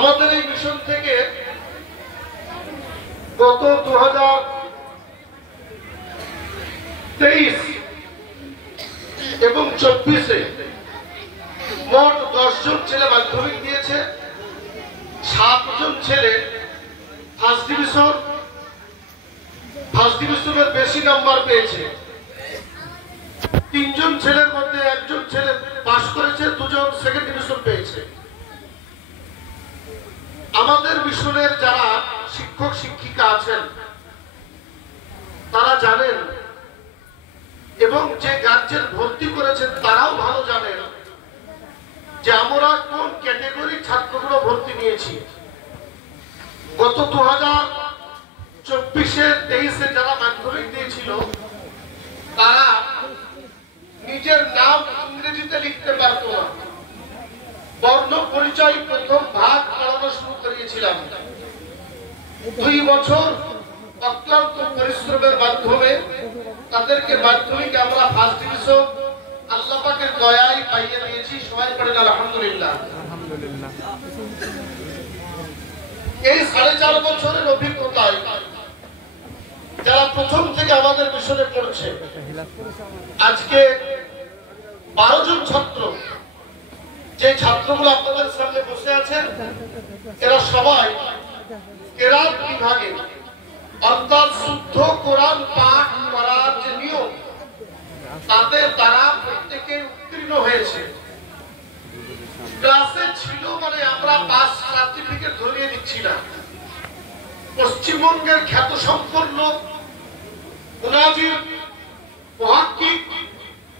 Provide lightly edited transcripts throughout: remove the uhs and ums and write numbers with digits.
আমাদের এই মিশন থেকে গত 2023 এবং 24-এ মোট 10 জন ছেলে মাধ্যমিক দিয়েছে, 7 জন ছেলে ফার্স্ট ডিভিশনের বেশি নাম্বার পেয়েছে। 3 জন ছেলের মধ্যে 1 জন ছেলে পাস করেছে, 2 জন সেকেন্ড ডিভিশন পেয়েছে। আমাদের মিশনের যারা শিক্ষক শিক্ষিকা আছেন তারা জানেন, এবং যে গার্জেন ভর্তি করেছেন তারাও ভালো জানেন যে আমরা কোন ক্যাটাগরির ছাত্রগুলো ভর্তি নিয়েছি। গত 2024-23-এ যারা মাধ্যমিক দিয়েছিল তারা নিজের নাম ইংরেজিতে লিখতে পারত না। বর্ণ পরিচয় প্রথম ভাগ পড়ানো শুরু করিয়েছিলাম। 2 বছর অক্লান্ত পরিশ্রমের মাধ্যমে তাদেরকে মাধ্যমিক আমরা ফার্স্ট ডিভিশন আল্লাহ পাকের দয়ায় পাইয়ে দিয়েছি। সবাই পড়েন আলহামদুলিল্লাহ। এই 4.5 বছরের অভিজ্ঞতায় যারা প্রথম থেকে আমাদের মিশনে পড়ছে, আজকে 12 জন ছাত্র, যে ছাত্রগুলো আপনাদের সামনে বসে আছেন এরা সবাই কেরাত বিভাগে, অর্থাৎ শুদ্ধ কোরআন পাঠ করার যে নিয়ম তাদের দ্বারা প্রত্যেকে উত্তীর্ণ হয়েছে। ক্লাসে ছিল মানে আমরা পাস সার্টিফিকেট ধরিয়ে দিচ্ছি না। পশ্চিমবঙ্গের খ্যাত সম্পন্ন মুনাজির, মুহাক্কিক,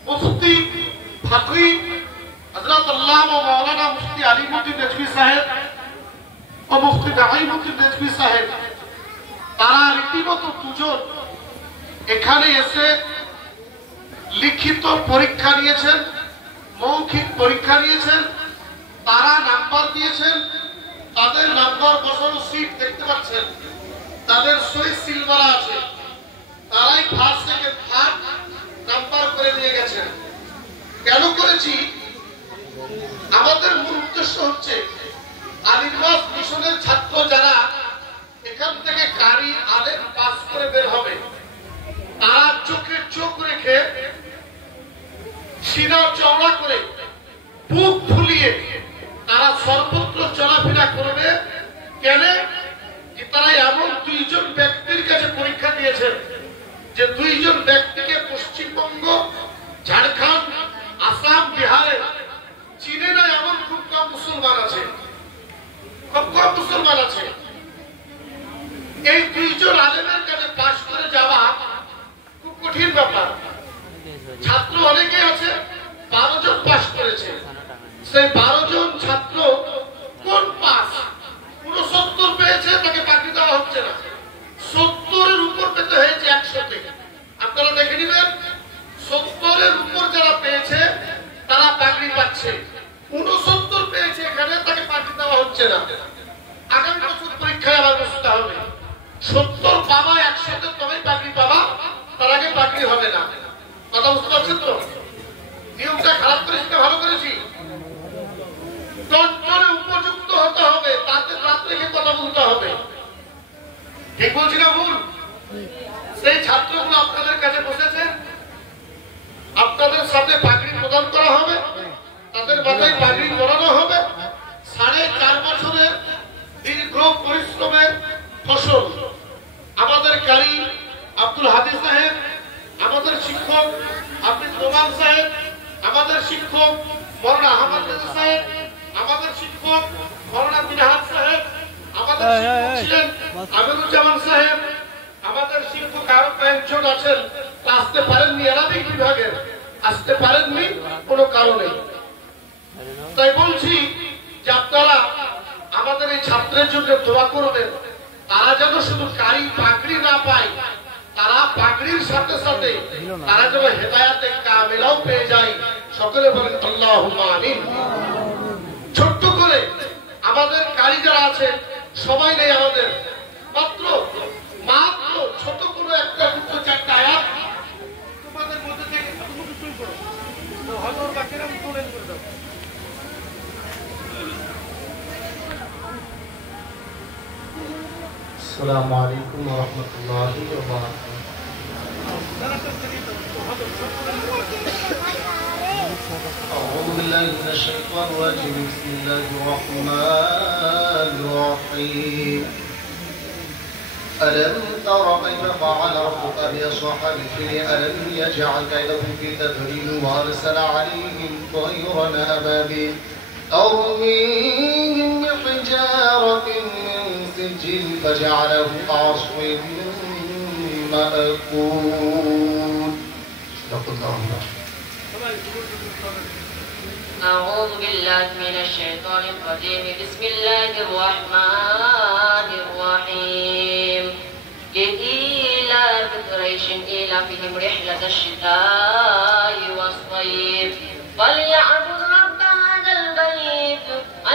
মুফতি, ফাকহি হযরত আল্লামা মাওলানা মুফতি আলিমুদ্দিন নজভী সাহেব ও মুফতি নাঈমুদ্দিন নজভী সাহেব, তারা রীতিমতো 2 জন এখানে এসে লিখিত পরীক্ষা নিয়েছেন, মৌখিক পরীক্ষা নিয়েছেন। তারা নাম্বার দিয়েছেন, তাদের নাম্বার বসানো সিট দেখতে পাচ্ছেন, তাদের সই সিল মারা আছে। তারাই ফার্স্ট সেকেন্ড থার্ড নাম্বার করে দিয়ে গেছেন। কেন করেছি? আমাদের মূল উদ্দেশ্য হচ্ছে আলিগড় মিশনের ছাত্র যারা এখান থেকে কারি আলেম পাস করে বের হবে, তারা চোখে চোখ রেখে সিনা চওড়া করে বুক ফুলিয়ে তারা সর্বত্র চলাফেরা করবে। কেন? তারা এমন 2 জন ব্যক্তির কাছে পরীক্ষা দিয়েছেন যে 2 জন ব্যক্তিকে পশ্চিমবঙ্গ, ঝাড়খণ্ড, আসাম, বিহারে চিনে না এমন খুব কম মুসলমান আছে, খুব কম মুসলমান আছে। এই 2 জন আলেমের কাছে পাস করে যাওয়া খুব কঠিন ব্যাপার। ছাত্র অনেকে আছে, 12 জন পাস করেছে। সেই 12 জন ছাত্র কোন পাস 69 পেয়েছে, তাকে পাকড়ি দেওয়া হচ্ছে না। 70-এর উপর পেতে হয়েছে 100-তে। আপনারা দেখে নেবেন, 70-এর উপর যারা পেয়েছে তারা পাকড়ি পাচ্ছে। 69 পেয়েছে এখানে, তাকে পাকড়ি দেওয়া হচ্ছে না। আগামী বছর পরীক্ষায় আবার বসতে হবে। 70 পাবা 100-তে তবেই পাকড়ি পাবা, তার আগে পাকড়ি হবে না। কথা বুঝতে পারছেন তো? নিয়মটা খারাপ করেছি না ভালো করেছি? তন্ত্রে উপযুক্ত হতে হবে, তাতে রাত রেখে কথা বলতে হবে। ঠিক বলছি না ভুল? সেই ছাত্রগুলো আপনাদের কাছে বসেছে, আপনাদের সাথে পাগড়ি প্রদান করা হবে, তাদের মাথায় পাগড়ি পরানো হবে। 4.5 বছরের দীর্ঘ পরিশ্রমের ফসল। আমাদের কারি আব্দুল হাদি সাহেব, আমাদের শিক্ষক আব্দুল নোমান সাহেব, আমাদের শিক্ষক মৌলানা আহমদ রেজা সাহেব, আমাদের শিক্ষক মৌলানা মিনহাজ সাহেব, আমাদের শিক্ষক ছিলেন আমিরুজ্জামান সাহেব, আমাদের শিক্ষক আরো কয়েকজন আছেন আসতে পারেননি, আরবিক বিভাগের আসতে পারেননি কোনো কারণে। তাই বলছি যে আপনারা আমাদের এই ছাত্রের জন্য দোয়া করবেন, তারা যেন শুধু কারি পাগড়ি না পায়, তারা পাগড়ির সাথে সাথে তারা যেন হেদায়াতে কামিলাও পেয়ে যায়। সকলে বলেন আল্লাহুম্মা আমিন। ছোট্ট করে আমাদের কারি যারা আছে সবাই নেই, আমাদের মাত্র ছোট করে একটা 2-4টা আয়াত তোমাদের মধ্যে থেকে শুরু করো, হযরত বাকিরা তুলে করে দাও। السلام عليكم ورحمة الله وبركاته. أعوذ بالله من الشيطان الرجيم. بسم الله الرحمن الرحيم. ألم تر كيف فعل ربك بأصحاب الفيل ألم يجعل كيدهم في تدليل وأرسل عليهم طيرا أبابيل ترميهم بحجارة من سجيل فجعلهم كعصف مأكول. صدق الله. أعوذ بالله من الشيطان الرجيم. بسم الله الرحمن الرحيم. لإيلاف قريش إيلافهم رحلة الشتاء والصيف فليعبدوا رب هذا البيت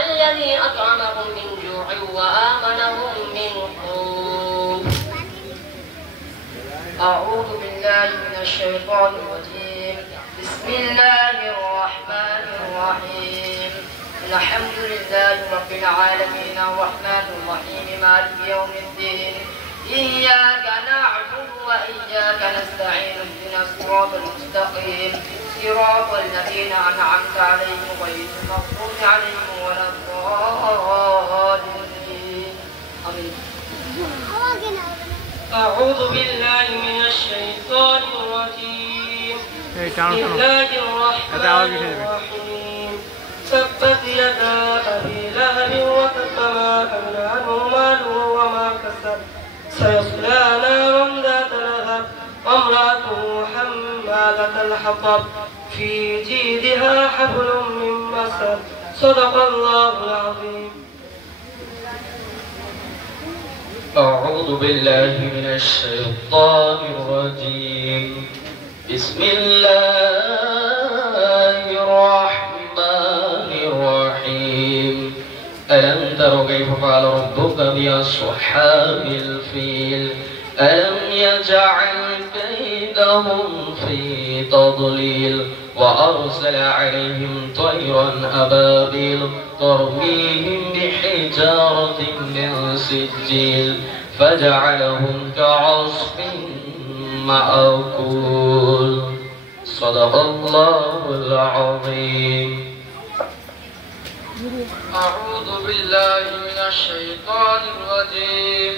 الذي أطعمهم من جوع وآمنهم من خوف. أعوذ بالله من الشيطان الرجيم. بسم الله الرحمن الرحيم. الحمد لله رب العالمين الرحمن الرحيم مالك يوم الدين إياك نعبد وإياك نستعين اهدنا الصراط المستقيم صراط الذين أنعمت عليهم غير المغضوب عليهم ولا الضالين. آمين. أعوذ بالله من الشيطان الرجيم. بسم الله الرحمن الرحيم. تبت يدا أبي لهب وتب ما أغنى عنه ماله وما كسب سيصلى نارا ذات لهب وامرأته حمالة الحطب في جيدها حبل من مسد. صدق الله العظيم. أعوذ بالله من الشيطان الرجيم. بسم الله الرحمن الرحيم. ألم تر كيف فعل ربك بأصحاب الفيل ألم يجعل كيدهم في تضليل وأرسل عليهم طيرا أبابيل ترميهم بحجارة من سجيل فجعلهم كعصف مأكول. صدق الله العظيم. أعوذ بالله من الشيطان الرجيم.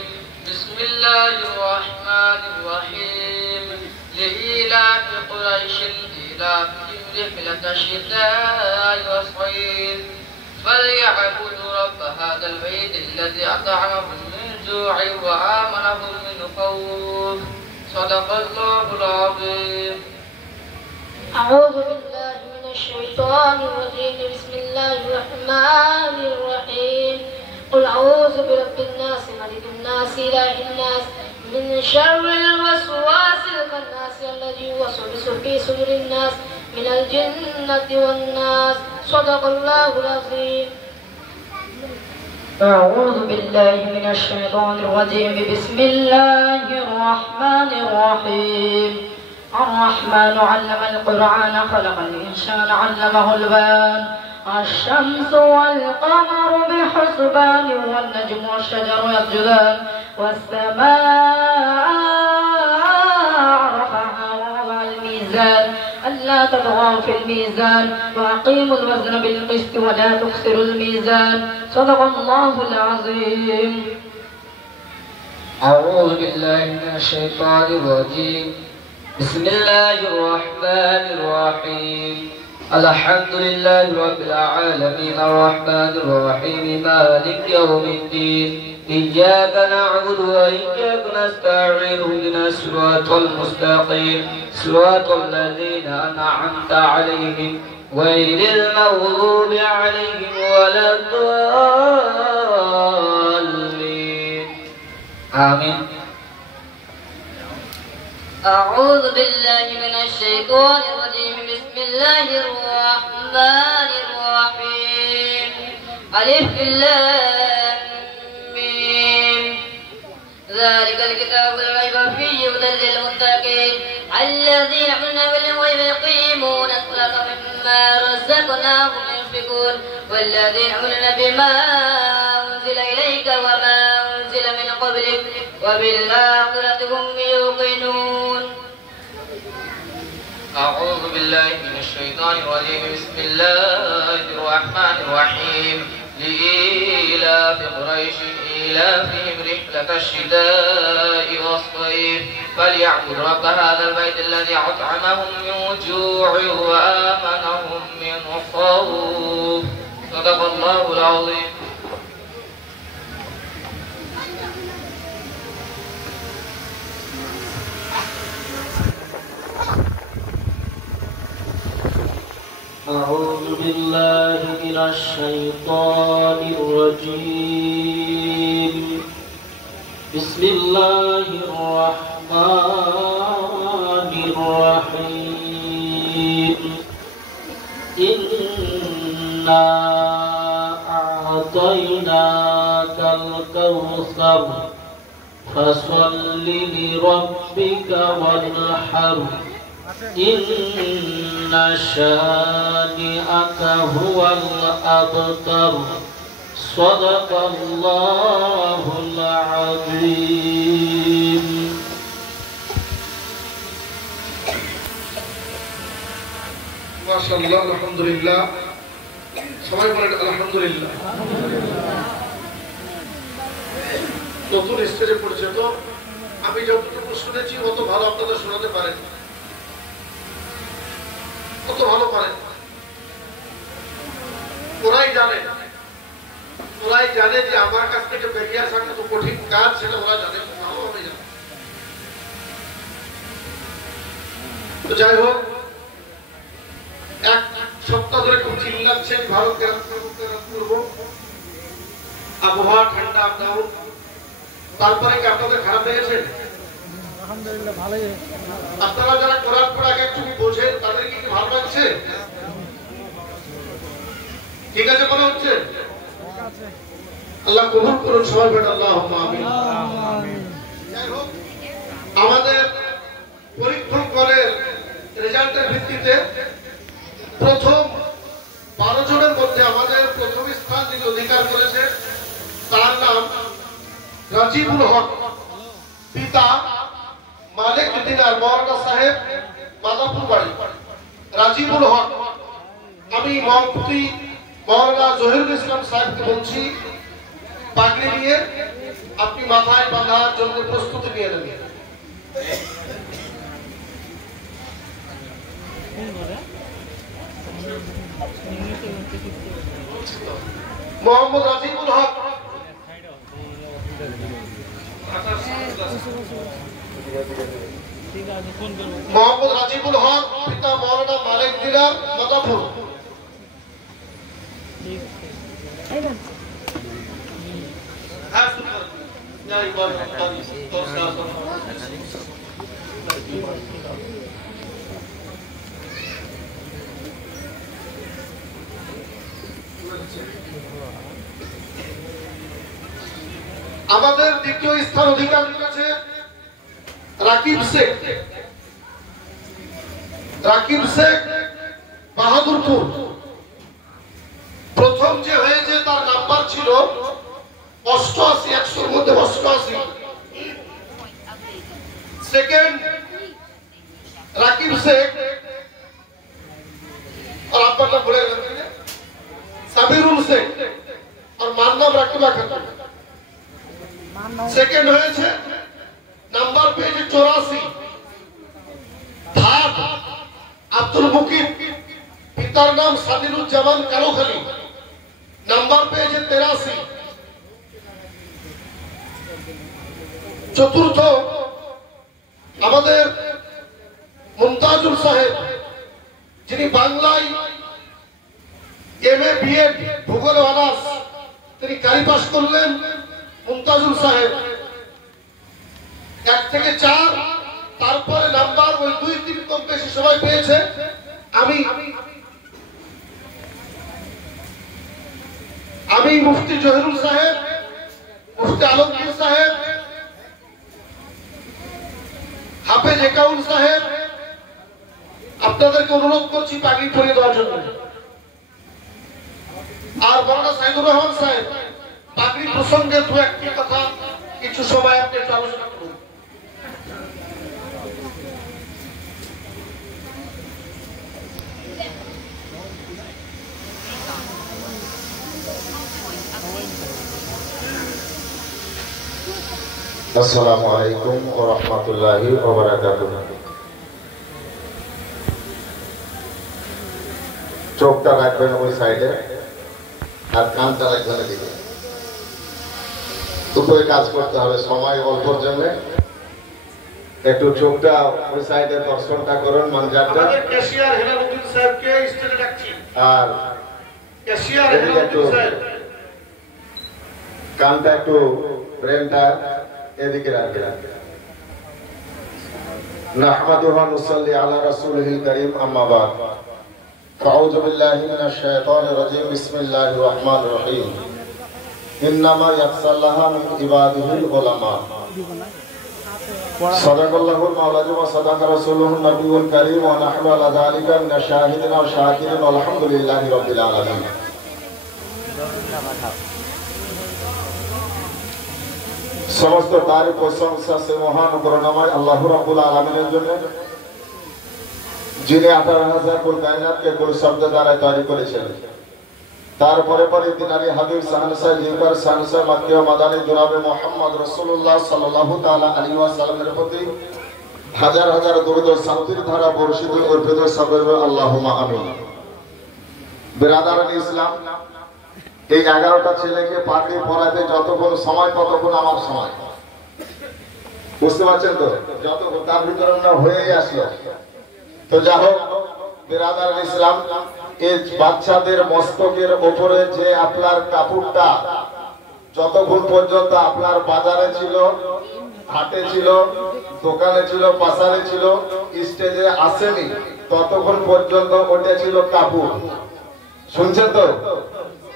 بسم الله الرحمن الرحيم. لإيلاف قريش إيلافهم رحلة الشتاء والصيف فليعبدوا رب هذا البيت الذي أطعمهم من جوع وآمنهم من خوف. صدق الله العظيم. أعوذ بالله من الشيطان الرجيم. بسم الله الرحمن الرحيم. قل أعوذ برب الناس ملك الناس إله الناس من شر الوسواس الخناس الذي يوسوس في صدور الناس من الجنة والناس. صدق الله العظيم. أعوذ بالله من الشيطان الرجيم. بسم الله الرحمن الرحيم. الرحمن علم القرآن خلق الإنسان علمه البيان الشمس والقمر بحسبان والنجم والشجر يسجدان والسماء رفعها ووضع الميزان ألا تطغوا في الميزان وأقيموا الوزن بالقسط ولا تخسروا الميزان. صدق الله العظيم. أعوذ بالله من الشيطان الرجيم. بسم الله الرحمن الرحيم. الحمد لله رب العالمين الرحمن الرحيم مالك يوم الدين إياك نعبد وإياك نستعين اهدنا الصراط المستقيم صراط الذين أنعمت عليهم غير المغضوب عليهم ولا الضالين. آمين. أعوذ بالله من الشيطان الرجيم. بسم الله الرحمن الرحيم. ألف لام ميم. ذلك الكتاب لا ريب فيه هدى للمتقين الذين يؤمنون بالغيب ويقيمون الصلاة ومما رزقناهم ينفقون والذين يؤمنون بما أنزل إليك وما أنزل من قبلك فضلك وبالآخرة هم يوقنون. أعوذ بالله من الشيطان الرجيم. بسم الله الرحمن الرحيم. لإيلاف قريش إيلافهم رحلة الشتاء والصيف فليعبد رب هذا البيت الذي أطعمهم من جوع وآمنهم من خوف. صدق الله العظيم. أعوذ بالله من الشيطان الرجيم. بسم الله الرحمن الرحيم. إنا أعطيناك الكوثر فصل لربك وانحر إن شانئك هو الأبتر. صدق الله العظيم. ما شاء الله الحمد لله. সবাই বলেন আলহামদুলিল্লাহ। নতুন স্টেজে পড়ছে তো আমি যতটুকু শুনেছি অত ভালো আপনাদের শোনাতে পারেন, কত ভালো পারেন। ওরাই জানে যে আমার কাছ থেকে বেরিয়ে আসা কত কঠিন কাজ, সেটা ওরা জানে, ভালোভাবে জানে। তো যাই হোক, এক সপ্তাহ ধরে খুব চিল্লাচ্ছেন ভারত করবো, আবহাওয়া ঠান্ডা আপ ডাউন, তারপরে কি আপনাদের খারাপ লেগেছে? আলহামদুলিল্লাহ ভালোই। আপনারা যারা করার পর আগে একটু বোঝেন তাদের কি ভালো লাগছে? ঠিক আছে মনে হচ্ছে? আল্লাহ কবুল করুন সবাই বলেন আল্লাহুম্মা আমিন। যাই হোক, আমাদের পরীক্ষণ করে রেজাল্টের ভিত্তিতে প্রথম 12 জনের মধ্যে আমাদের প্রথম স্থান যিনি অধিকার করেছে তার নাম রাজিবুল হক, পিতা মালিক দিনার মওলানা সাহেব, মাদাপুর বাড়ি। রাজিবুল হক, আমি মুফতি মওলানা জহিরুল ইসলাম সাহেবকে বলছি পাগড়ি নিয়ে আপনি মাথায় বাঁধার জন্য প্রস্তুতি নিয়ে নেবেন। মোহাম্মদ রাজিবুল হক, মোহাম্মদ রাজিবুল হক, পিতা মওলানা মালিক দিনার, মাদাপুর। আমাদের দ্বিতীয় স্থান অধিকার করেছে রাকিব শেখ। রাকিব শেখ বাহাদুরপুর। প্রথম যে হয়েছে তার নাম্বার ছিল 88, 100-র মধ্যে 88। সেকেন্ড রাকিব শেখ, আর আপনার নাম বলে গেলেন সাবিরুল শেখ, আর মার নাম রাকিবা খাতুন। সেকেন্ড হয়েছে, নাম্বার পেয়েছে 84, থার্ড আব্দুল মুকিম, পিতার নাম সাদিরুজ্জামান কারোখালী, নাম্বার পেয়েছে 83। চতুর্থ আমাদের মুমতাজুল সাহেব, যিনি বাংলায় এমএ বিএড ভূগোলে অনার্স, তিনি কারি পাস করলেন। মুমতাজুল সাহেব 1 থেকে 4, তারপরে নাম্বার ওই 2-3 কম বেশি সময় পেয়েছে। আমি মুফতি জহিরুল সাহেব, মুফতি আলমগীর সাহেব, হাফেজ একাউল সাহেব, আপনাদেরকে অনুরোধ করছি পাগড়ি পরিয়ে দেওয়ার জন্য। আর মওলানা সাইদুর রহমান সাহেব পাগড়ি প্রসঙ্গে দু একটি কথা কিছু কিছু সময় আপনি একটু আলোচনা করুন। আসসালামু আলাইকুম ওয়া রাহমাতুল্লাহি ওয়া বারাকাতুহু। চোখটা রাখবেন ওই সাইডে আর কানটা রাখবেন এদিকে। দুটোই কাজ করতে হবে, সময় অল্পর জন্য একটু চোখটা ওই সাইডে দর্শনটা করুন মঞ্জারটা। আমাদের ক্যাশিয়ার হেলালুদ্দিন সাহেবকে স্টেজে ডাকছি। আর ক্যাশিয়ার হেলালুদ্দিন সাহেব কানটা একটু ব্রেনটা এদিকে রাখবেন। নাহমাদুহু ওয়া নুসাল্লি আলা রাসূলিল কারীম, আম্মা বাদ। আউযু বিল্লাহি মিনাশ শাইতানির রাজীম, বিসমিল্লাহির রহমানির রহিম। ইন্নামা ইয়াখশাল্লাহা মিন ইবাদিহিল উলামা। সাদাকাল্লাহুল মাওলানা ওয়া সাদাকা রাসূলুহুন নবিয়্যুল কারীম ওয়া নাহনু আলা যালিকা মিনাশ শাহিদিন ওয়া শাকিরিন আলহামদুলিল্লাহি রাব্বিল আলামিন। সমস্ত তারিফ প্রশংসা সে মহান করুণাময় আল্লাহ রাব্বুল আলামিনের জন্য, যিনি 18,000 কুল কায়নাতকে কুল শব্দ দ্বারা তৈরি করেছেন। তারপরে পরে তিনারি হাবিব শাহনশাহ জিগর শাহনশাহ মক্কি ও মাদানী জনাবে মুহাম্মদ রাসূলুল্লাহ সাল্লাল্লাহু তাআলা আলাইহি ওয়াসাল্লামের প্রতি হাজার হাজার দরুদ ও শান্তির ধারা বর্ষিত অর্পিত সবে আল্লাহুম্মা আমিন। বিরাদারান ইসলাম, এই 11টা ছেলেকে পাগড়ি পরাতে যতক্ষণ সময় ততক্ষণ আমার সময়, বুঝতে পারছেন তো? যতক্ষণ তার ভিতরে না হয়েই আসলো। তো যা হোক বিরাদারান ইসলাম, এই বাচ্চাদের মস্তকের উপরে যে আপনার কাপড়টা যতক্ষণ পর্যন্ত আপনার বাজারে ছিল, হাটে ছিল, দোকানে ছিল, বাজারে ছিল, স্টেজে আসেনি, ততক্ষণ পর্যন্ত ওটা ছিল কাপড়। শুনছেন তো?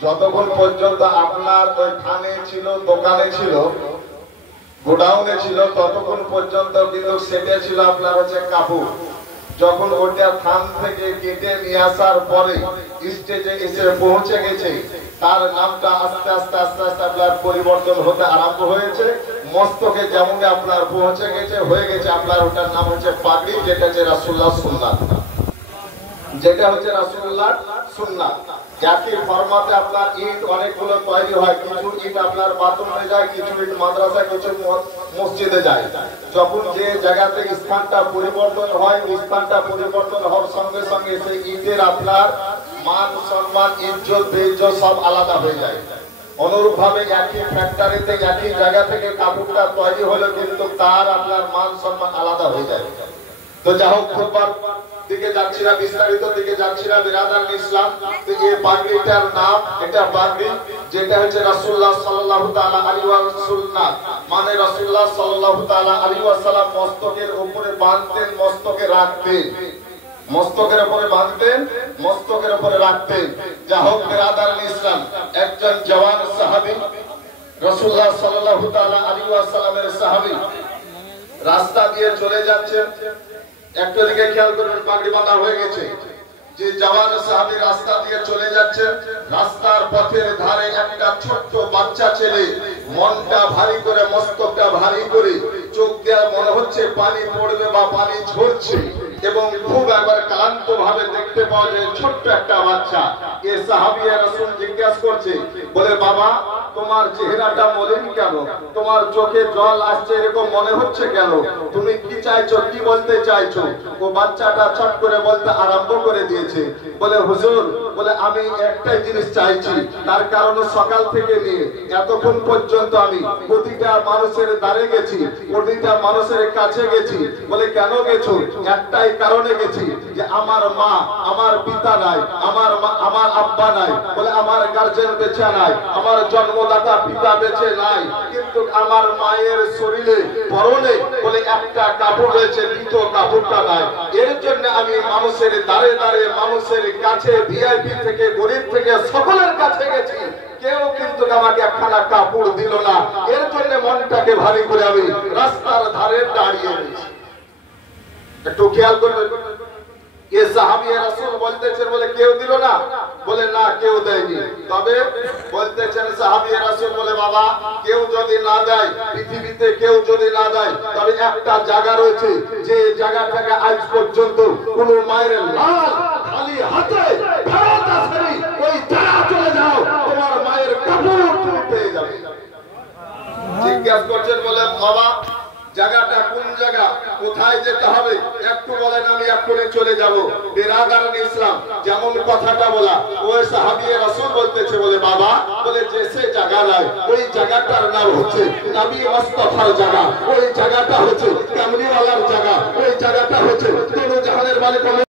যতক্ষণ পর্যন্ত আপনার ওই খানে ছিল, দোকানে ছিল, গোডাউনে ছিল, ততক্ষণ পর্যন্ত কিন্তু সেটা ছিল আপনার হচ্ছে কাপড়। যখন ওটা থান থেকে কেটে নিয়ে আসার পরে স্টেজে এসে পৌঁছে গেছে, তার নামটা আস্তে আস্তে আস্তে আস্তে আপনার পরিবর্তন হতে আরম্ভ হয়েছে। মস্তকে যেমন আপনার পৌঁছে গেছে, হয়ে গেছে আপনার ওটার নাম হচ্ছে পাগড়ি, যেটা হচ্ছে রাসূলুল্লাহ সুন্নাত, যেটা হচ্ছে রাসূলুল্লাহ সুন্নাত। একই ফরমাতে আপনার ইট অনেকগুলো তৈরি হয়, কিছু ইট আপনার বাথরুমে যায়, কিছু ইট মাদ্রাসা, কিছু মসজিদে যায়। যখন যে জায়গাতে স্থানটা পরিবর্তন হয়, স্থানটা পরিবর্তন হওয়ার সঙ্গে সঙ্গে সেই ইটের আপনার মান সম্মান ইজ্জত বেইজ্জত সব আলাদা হয়ে যায়। অনুরূপ ভাবে একই ফ্যাক্টরিতে একই জায়গা থেকে কাপড়টা তৈরি হলো, কিন্তু তার আপনার মান সম্মান আলাদা হয়ে যায়। তো যা হোক, খুববার দিকে যাচ্ছি না, বিস্তারিত দিকে যাচ্ছি না বিরাদার ইসলাম। তো এই পাগড়িটার নাম, এটা পাগড়ি যেটা হচ্ছে রাসূলুল্লাহ সাল্লাল্লাহু তাআলা আলাইহি ওয়াসাল্লাম, মানে রাসূলুল্লাহ সাল্লাল্লাহু তাআলা আলাইহি ওয়াসাল্লাম মস্তকের উপরে বাঁধতেন, মস্তকে রাখতেন, মস্তকের উপরে বাঁধতেন, মস্তকের উপরে রাখতেন। যা হোক বিরাদার ইসলাম, একজন জওয়ান সাহাবী, রাসূলুল্লাহ সাল্লাল্লাহু তাআলা আলাইহি ওয়াসাল্লামের সাহাবী রাস্তা দিয়ে চলে যাচ্ছেন। একটা দিকে খেয়াল করবেন, পাগড়ি বাঁধা হয়ে গেছে। যে জওয়ান সাহাবী রাস্তা দিয়ে চলে যাচ্ছে, রাস্তার পথের ধারে একটা ছোট্ট বাচ্চা ছেলে মনটা ভারী করে, মস্তকটা ভারী করে, চোখ দিয়ে মনে হচ্ছে পানি পড়বে বা পানি ঝরছে, এবং খুব একবার ক্লান্ত ভাবে দেখতে পাওয়া যায় ছোট্ট একটা বাচ্চা। এ সাহাবী রাসূল জিজ্ঞাসা করছে, বলে বাবা তোমার চেহারাটা মলিন কেন, তোমার চোখে জল আসছে এরকম মনে হচ্ছে কেন, তুমি কি চাইছো, কি বলতে চাইছো? ও বাচ্চাটা ছট করে বলতে আরম্ভ করে দিয়েছে, বলে হুজুর, বলে আমি একটাই জিনিস চাইছি, তার কারণ সকাল থেকে নিয়ে এতক্ষণ পর্যন্ত আমি প্রতিটা মানুষের দ্বারে গেছি, প্রতিটা মানুষের কাছে গেছি, বলে কেন গেছো? একটাই কারণে গেছি, যে আমার মা, আমার পিতা নাই, আমার আব্বা নাই, বলে আমার গার্জেন বেঁচে নাই, আমার জন্মদাতা পিতা বেঁচে নাই, কিন্তু আমার মায়ের শরীরে পরনে বলে একটা কাপড় রয়েছে, দ্বিতীয় কাপড়টা নাই। এর জন্য আমি মানুষের দ্বারে দ্বারে, মানুষের কাছে, ভিআইপি থেকে গরিব থেকে সকলের কাছে গেছি, কেউ কিন্তু আমাকে একখানা কাপড় দিল না। এর জন্য মনটাকে ভারী করে আমি রাস্তার ধারে দাঁড়িয়ে রয়েছি। একটু খেয়াল করবেন, কে সাহাবী রাসূল বলতেছেন বলে কেউ দিল না, বলে না কেউ দেয়নি। তবে বলতেছেন সাহাবী রাসূল বলে বাবা কেউ যদি না দেয়, পৃথিবীতে কেউ যদি না দেয়, তবে একটা জায়গা রয়েছে যে জায়গাটাকে আজ পর্যন্ত কোন মায়ের লাল খালি হাতে ফেরত আসেনি, ওই জায়গা চলে যাও তোমার মায়ের কাপড় তুমি পেয়ে যাবে। জিজ্ঞাসা করছেন বলে বাবা জায়গাটা কোন জায়গা, কোথায় যেতে হবে একটু বলেন, আমি এক্ষুনি চলে যাব। বিরাদারান ইসলাম যেমন কথাটা বলা, ওই সাহাবী রাসূল বলতেছে বলে বাবা বলে যে সে জায়গা নাই, ওই জায়গাটার নাম হচ্ছে নবী মুস্তাফার জায়গা, ওই জায়গাটা হচ্ছে কামলিওয়ালার জায়গা, ওই জায়গাটা হচ্ছে তিন জাহানের মালিক